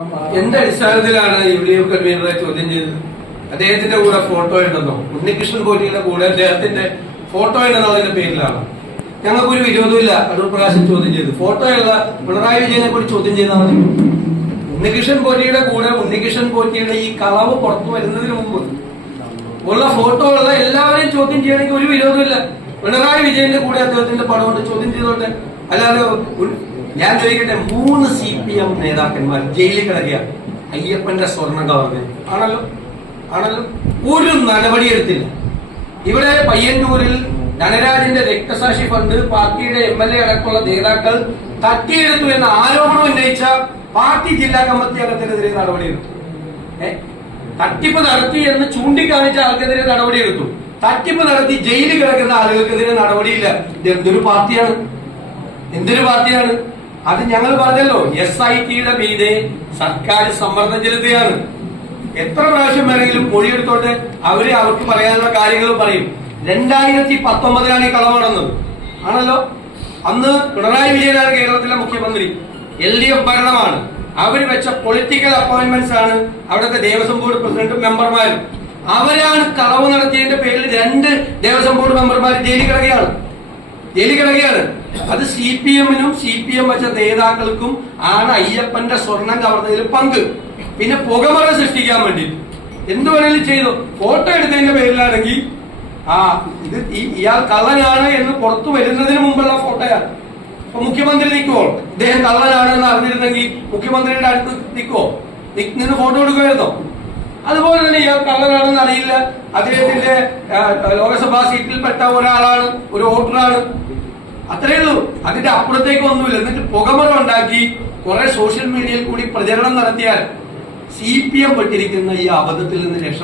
എന്ത് അടിസ്ഥാനത്തിലാണ് യു.ഡി.എഫ് കൺവീനറെ ചോദ്യം ചെയ്തത്? അദ്ദേഹത്തിന്റെ കൂടെ ഫോട്ടോ ഉണ്ടെന്നോ, ഉണ്ണികൃഷ്ണൻ പോറ്റിയുടെ കൂടെ അദ്ദേഹത്തിന്റെ ഫോട്ടോ ഉണ്ടെന്നതിന്റെ പേരിലാണ്. ഞങ്ങൾക്കൊരു വിരോധമില്ല അടൂർ പ്രകാശൻ ചോദ്യം ചെയ്തു. ഫോട്ടോയുള്ള പിണറായി വിജയനെ കൂടി ചോദ്യം ചെയ്താൽ മതി. ഉണ്ണികൃഷ്ണൻ പോറ്റിയുടെ കൂടെ ഉണ്ണികൃഷ്ണൻ പോറ്റിയുടെ ഈ കളവ് പുറത്തു വരുന്നതിന് മുമ്പ് ഉള്ള ഫോട്ടോ ഉള്ള എല്ലാവരെയും ചോദ്യം ചെയ്യണമെങ്കിൽ ഒരു വിരോധമില്ല. പിണറായി വിജയന്റെ കൂടെ അദ്ദേഹത്തിന്റെ പടം കൊണ്ട് ചോദ്യം ചെയ്തോട്ടെ. അല്ലാതെ ഞാൻ ചോദിക്കട്ടെ, 3 CPM നേതാക്കന്മാർ ജയിലിൽ കിടക്കുക അയ്യപ്പന്റെ സ്വർണം കവർന്ന് ആണല്ലോ ഒരു നടപടിയെടുത്തില്ല. ഇവിടെ പയ്യന്നൂരിൽ ധനരാജിന്റെ രക്തസാക്ഷി ഫണ്ട് പാർട്ടിയുടെ MLA അടക്കമുള്ള നേതാക്കൾ തട്ടിയെടുത്തു എന്ന ആരോപണം ഉന്നയിച്ച പാർട്ടി ജില്ലാ കമ്മിറ്റി അംഗത്തിനെതിരെ നടപടിയെടുത്തു. തട്ടിപ്പ് നടത്തി എന്ന് ചൂണ്ടിക്കാണിച്ച ആൾക്കെതിരെ നടപടിയെടുത്തു. തട്ടിപ്പ് നടത്തി ജയിലിൽ കിടക്കുന്ന ആളുകൾക്കെതിരെ നടപടിയില്ല. എന്തൊരു പാർട്ടിയാണ്, എന്തൊരു പാർട്ടിയാണ് അത്? ഞങ്ങൾ പറഞ്ഞല്ലോ, SITയുടെ മീതെ സർക്കാർ സമ്മർദ്ദം ചെലുത്തുകയാണ്. എത്ര പ്രാവശ്യം വേണമെങ്കിലും മൊഴിയെടുത്തോട്ട് അവർക്ക് പറയാനുള്ള കാര്യങ്ങൾ പറയും. 2019 ഈ കളവ് നടന്നത് ആണല്ലോ. അന്ന് പിണറായി വിജയനാണ് കേരളത്തിലെ മുഖ്യമന്ത്രി. LDF ഭരണമാണ്. അവർ വെച്ച പൊളിറ്റിക്കൽ അപ്പോയിന്റ്മെന്റ്സ് ആണ് അവിടുത്തെ ദേവസ്വം ബോർഡ് പ്രസിഡന്റും മെമ്പർമാരും. അവരാണ് കളവ് നടത്തിയതിന്റെ പേരിൽ 2 ദേവസ്വം ബോർഡ് മെമ്പർമാർ ജയിലിൽ കിടക്കുകയാണ്. അത് CPM-നും CPM വെച്ച നേതാക്കൾക്കും ആണ് അയ്യപ്പന്റെ സ്വർണം കവർന്നതിൽ പങ്ക്. പിന്നെ പുകമറ സൃഷ്ടിക്കാൻ വേണ്ടി എന്ത് വേണമെങ്കിലും ചെയ്തു. ഫോട്ടോ എടുത്തതിന്റെ പേരിലാണെങ്കിൽ ഇത് ഇയാൾ കള്ളനാണ് എന്ന് പുറത്തു വരുന്നതിന് മുമ്പുള്ള ഫോട്ടോയാണ്. അപ്പൊ മുഖ്യമന്ത്രി നിൽക്കുമോ? ഇദ്ദേഹം കള്ളനാണ് എന്ന് അറിഞ്ഞിരുന്നെങ്കിൽ മുഖ്യമന്ത്രിയുടെ അടുത്ത് നിന്ന് ഫോട്ടോ എടുക്കുമായിരുന്നോ? അതുപോലെ തന്നെ ഇയാൾ കള്ളനാണെന്ന് അറിയില്ല, അദ്ദേഹത്തിന്റെ ലോക്സഭാ സീറ്റിൽപ്പെട്ട ഒരാളാണ്, ഒരു വോട്ടറാണ്, അത്രയേ ഉള്ളൂ. അതിന്റെ അപ്പുറത്തേക്ക് ഒന്നുമില്ല. എന്നിട്ട് പുകമറ ഉണ്ടാക്കി കുറെ സോഷ്യൽ മീഡിയയിൽ കൂടി പ്രചരണം നടത്തിയാൽ CPM പെട്ടിരിക്കുന്ന ഈ അബദ്ധത്തിൽ നിന്ന് രക്ഷ